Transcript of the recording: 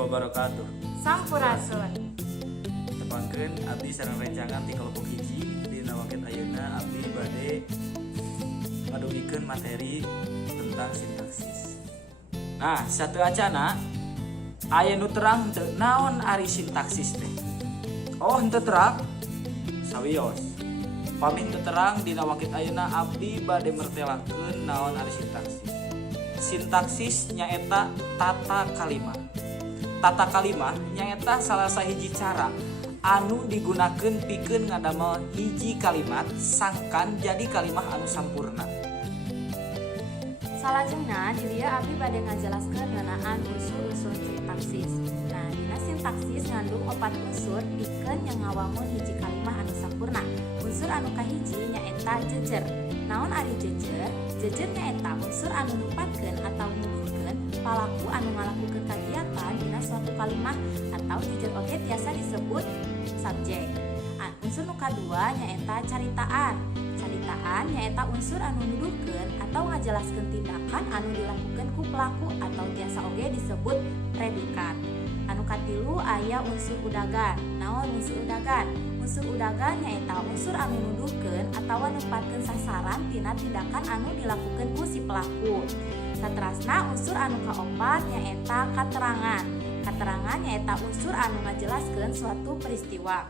wabarakatuh. Sampurasun. Tepangkeun abdi sareng rencangan ti kelompok hiji dina waket ayeuna abdi bade ngadugikeun materi tentang sintaksis. Nah, satu acana aya nu terang teu naon ari sintaksis teh. Oh, henteu terang. Sawios. Pami henteu terang dina waket ayeuna abdi bade mertelakeun naon ari sintaksis. Sintaksis nyaeta tata kalimah. Tata kalimah nyaeta salah sahiji cara anu digunakeun pikeun ngadamel hiji kalimat sangkan jadi kalimah anu sampurna. Salajengna di dieu abdi bade ngajelaskeun ngeunaan unsur-unsur sintaksis. Nah, dina sintaksis ngandung 4 unsur pikeun yang ngawangun hiji kalimah anu sampurna. Unsur anu kahiji nyaeta jejer. Naon ari jejer? Jejer nyaeta unsur anu nupatkeun atau nuduhkeun palaku anu ngalakukeun kagiatan dina suatu kalimah atau jejer oge tiasa disebut subjek. Unsur nu kadua nyaeta caritaan. Caritaan nyaeta unsur anu nuduhkeun atau ngajelaskeun tindakan anu dilakukeun ku pelaku atau tiasa oge disebut predikat. Anu katilu aya unsur udagan. Naon unsur udagan? Unsur udagan nyaeta unsur anu nuduhkeun atawa nepatkeun sasaran tina tindakan anu dilakukeun ku si pelaku. Saterasna unsur anu kaopat nyaeta katerangan. Katerangan nyaeta unsur anu ngajelaskeun suatu peristiwa.